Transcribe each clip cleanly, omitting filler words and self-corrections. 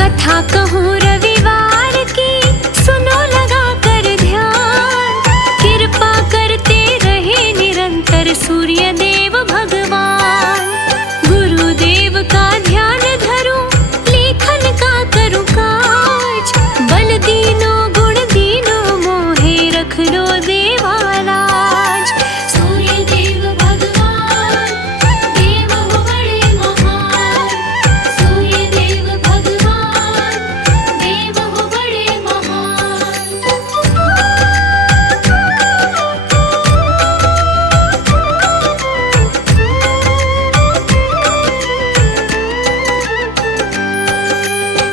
कथा कहूँ रविवार की, सुनो लगा कर ध्यान। कृपा करते रहे निरंतर सूर्य देव भगवान। गुरुदेव का ध्यान धरूं, लेखन का करूं काज। बल दीनो गुण दीनो मोहे रख लो देवाराज। सूर्य देव भगवान देव हो बड़े महान। सूर्य देव भगवान देव हो बड़े महान।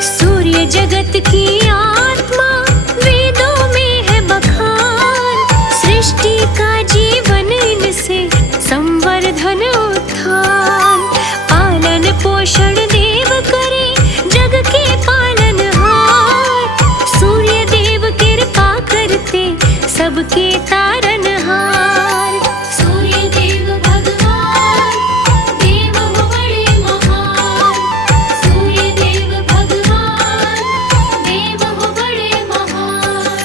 सूर्य जगत की आत्मा, वेदों में है बखान। सृष्टि का जीवन इनसे संवर्धन उत्थान। पालन पोषण देव करे जग के पालनहार। सूर्य देव कृपा करते सबके तारनहार। सूर्य देव भगवान देव हो बड़े महान। सूर्य देव भगवान देव हो बड़े महान।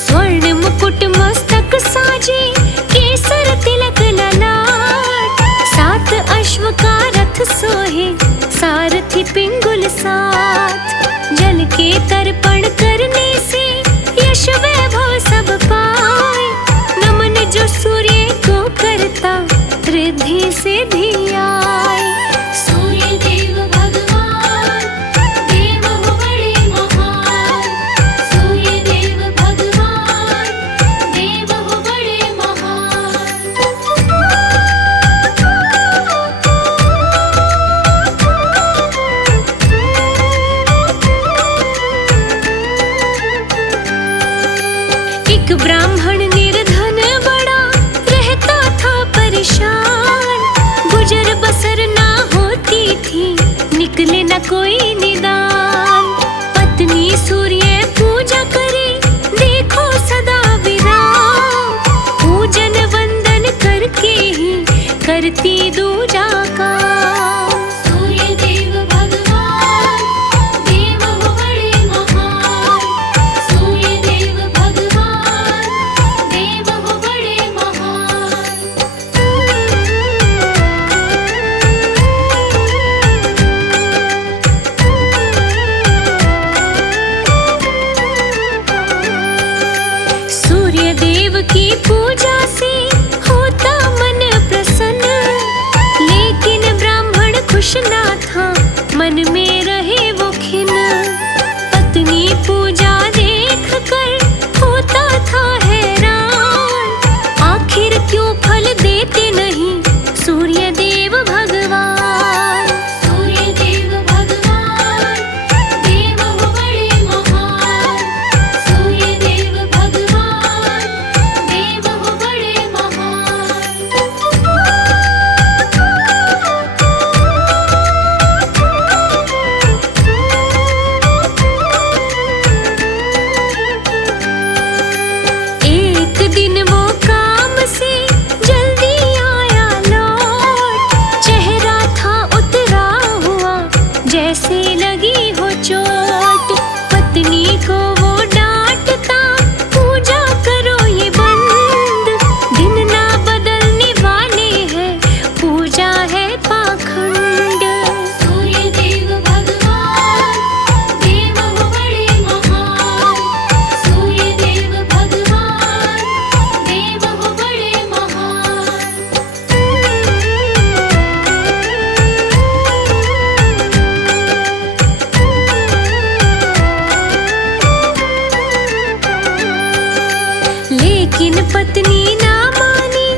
स्वर्ण मुकुट मस्तक साजे, केसर तिलक ललाट। सात अश्व का रथ सोहे, सारथी पिंगुल साथ। जल के तर्पण करने से यश वैभव सब पाए। नमन जो सूर्य को करता, रिद्धि सिद्धि आए। सूर्य देव भगवान देव हो बड़े महान। सूर्य देव भगवान देव हो बड़े महान। एक ब्राह्मण निर्धन बड़ा रहता था परेशान। गुजर बसर ना होती थी, निकले न कोई निदान। पत्नी सूर्य पूजा करे, देखो सदा विराम। पूजन वंदन करके ही करती दूजा काम। सूर्य देव भगवान देव हो बड़े महान। सूर्य देव भगवान देव हो बड़े महान। सूर्य देव की पूजा से होता मन प्रसन्न। लेकिन ब्राह्मण खुश ना था, मन में रहे वो खिन। पत्नी पूजा देख कर होता था हैरान। आखिर क्यों फल देते नहीं सूर्य देव भगवान। सूर्य देव भगवान देव हो बड़े महान। सूर्य देव भगवान देव हो बड़े महान। एक दिन वो काम से जल्दी आया लौट। चेहरा था उतरा हुआ, जैसे लगी हो चोट। पत्नी को वो डांटता, पूजा करो ये बंद। दिन ना बदलने वाले हैं, पूजा है पाखंड। सूर्य देव भगवान देव हो बड़े महान। सूर्य देव भगवान देव हो बड़े महान। लेकिन पत्नी ना मानी,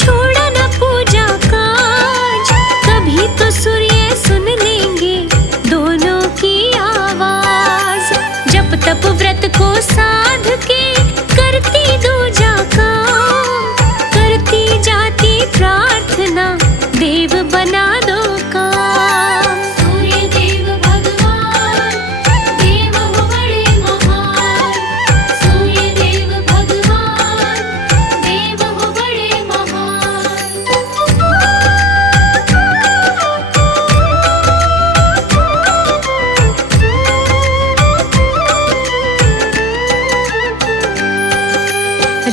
छोड़ा ना पूजा काज। कभी तो सूर्य सुन लेंगे दोनों की आवाज। जप तप व्रत को साध के करती दूजा काम। करती जाती प्रार्थना, देव बना दो काम। सूर्य देव भगवान देव हो बड़े महान। सूर्य देव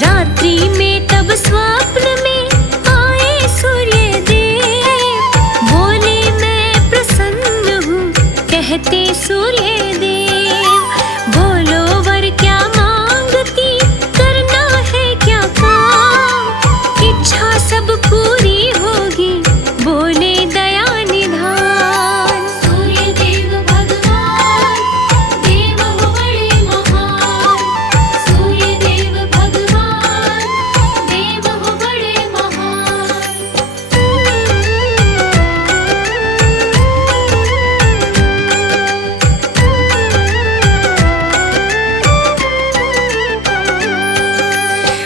रात्रि में तब स्वप्न में आए सूर्य देव, बोले मैं प्रसन्न हूँ कहते सूर्य देव। बोलो वर क्या मांगती, करना है क्या काम, इच्छा सब पूरी होगी बोले दया निधान। सूर्य देव भगवान देव हो बड़े महान, सूर्य देव भगवान देव हो बड़े महान।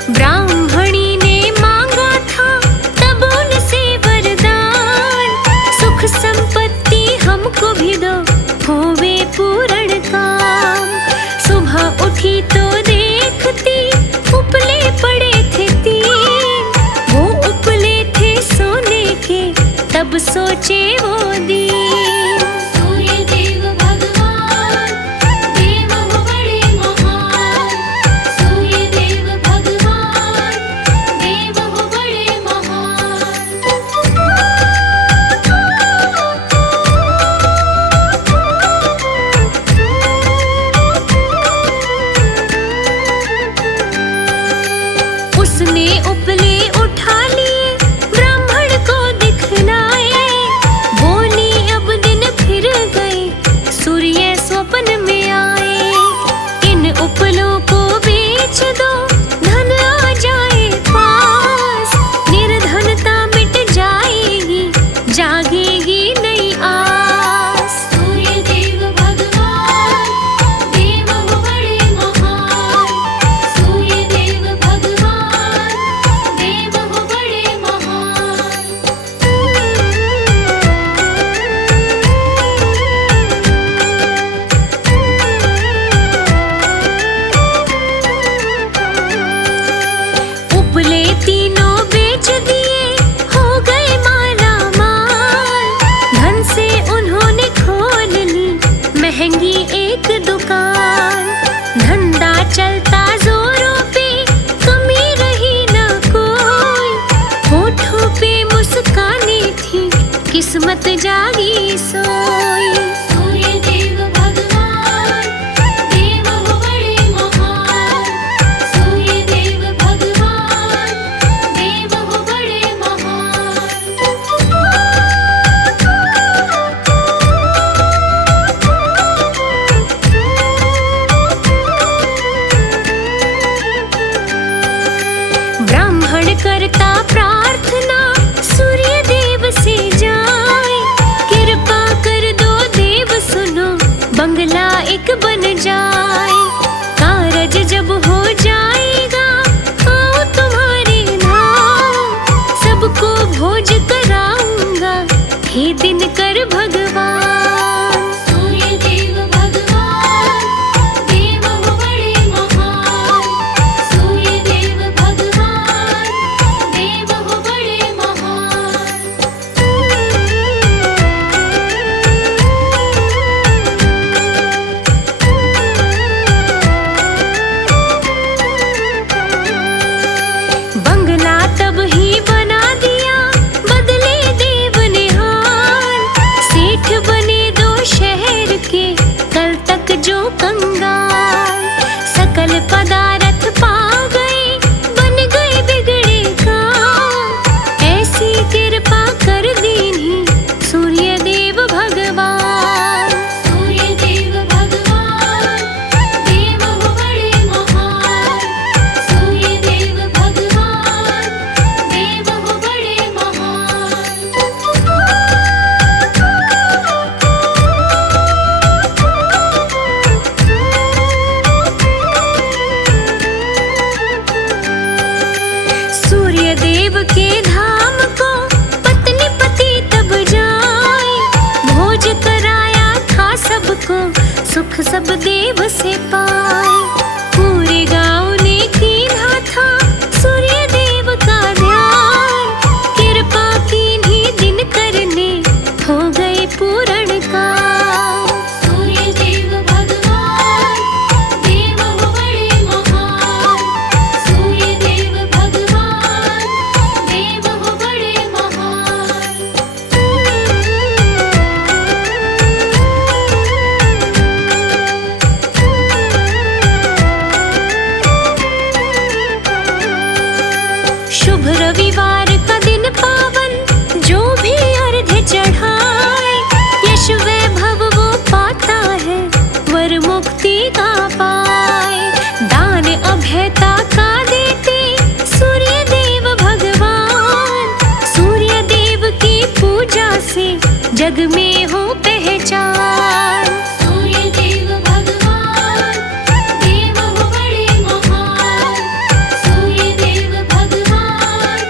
ब्राह्मणी ने मांगा था तब उनसे वरदान, सुख संपत्ति हमको भी दो होवे पूर्ण काम। सुबह उठी तो देखती उपले पड़े थे तीन, वो उपले थे सोने के तब सोचे वो दीन। सूर्य देव भगवान देव हो बड़े महान, सूर्य देव भगवान देव हो बड़े महान। उसने उपले उठा लिए ब्राह्मण को दिखलाए, बोली अब दिन फिर गए सूर्य स्वप्न में आए। इन उपलों को बेच दो धन आ जाए पास, निर्धनता मिट जाएगी जागेगी नई आस। सूर्य देव भगवान देव हो बड़े महान, सूर्य देव भगवान देव हो बड़े महान। उपले तीनों बेच दिए हो गए माला माल, धन से उन्होंने खोल ली महंगी एक दुकान। धंधा चलता जोरों पे कमी रही न कोई, होठों पे मुस्काने थी किस्मत जागी सोई। सूर्य देव भगवान देव हो बड़े महान, सूर्य देव भगवान देव हो बड़े महान। ब्राह्मण करता प्रार्थना सूर्य देव से जाए, कृपा कर दो देव सुनो बंगला एक बन जाए। कारज जब हो जाएगा आओ तुम्हारे धाम, सबको भोज कराऊंगा हे दिनकर भगवान। सूर्य देव भगवान देव हो बड़े महान, सूर्य देव भगवान देव हो बड़े महान। बंगला तब ही बना दिया बदले देव ने हाल, सेठ बने दो शहर के कल तक जो कंगाल। सकल पदार्थ पा गए बन गए बिगड़े काम, ऐसी कृपा कर दीनी सूर्य देव भगवान। सूर्य देव भगवान देव हो बड़े महान, सूर्य देव भगवान देव हो बड़े महान। सूर्य देव के धाम को पत्नी पति तब जाए, भोज कराया था सबको सुख सब देव से पाए। पूरे गांव ने कीन्हा था सूर्य देव का ध्यान, कृपा कीन्ही दिन करने हो गए पूर्ण काम। सूर्य देव भगवान देव हो बड़े महान, सूर्य सहायता का देते सूर्य देव भगवान। सूर्य देव की पूजा से जग में हो पहचान। सूर्य देव भगवान देव हो बड़े महान। सूर्य देव भगवान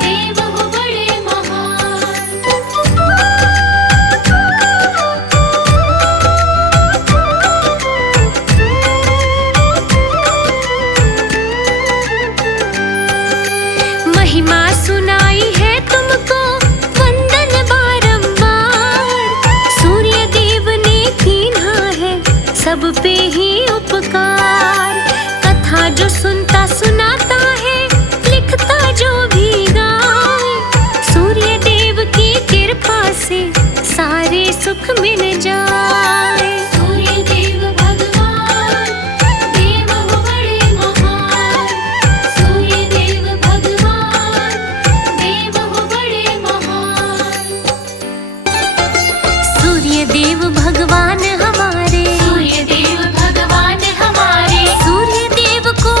देव हो बड़े महान। महिमा सुनाई है तुमको वंदन बारंबार। सूर्य देव ने कीन्हा है सब पे ही उपकार। कथा जो सुनता सुनाता है लिखता जो भी गाए। सूर्य देव की कृपा से सारे सुख मिल जाए। सूर्य देव भगवान देव हो बड़े महान। सूर्य देव भगवान देव हो बड़े महान। सूर्य देव भगवान हमारे। सूर्य देव भगवान हमारे। सूर्य देव को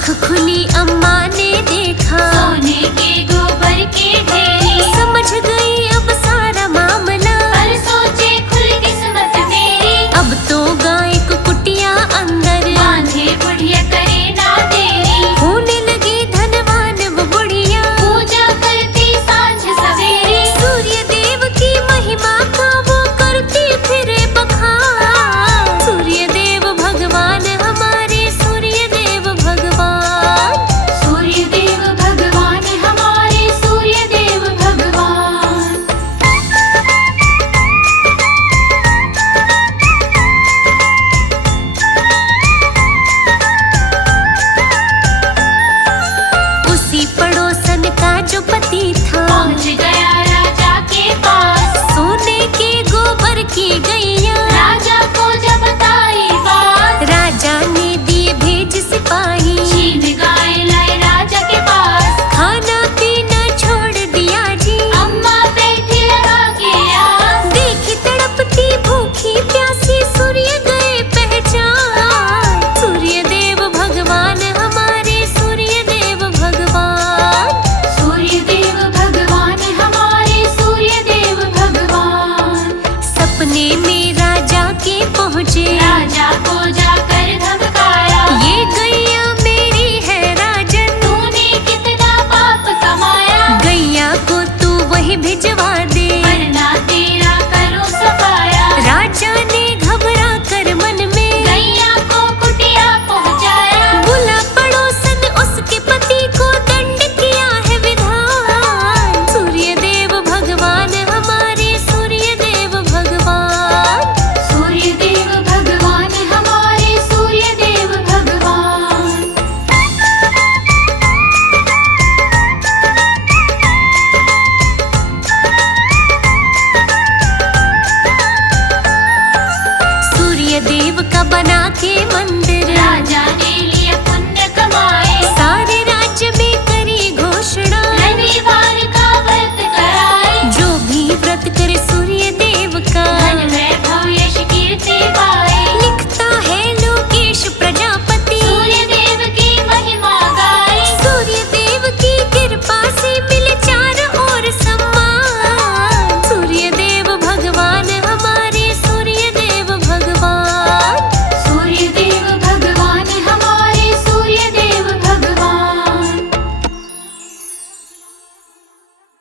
आँख खुली अम्मा ने देखा, सोने के गोबर के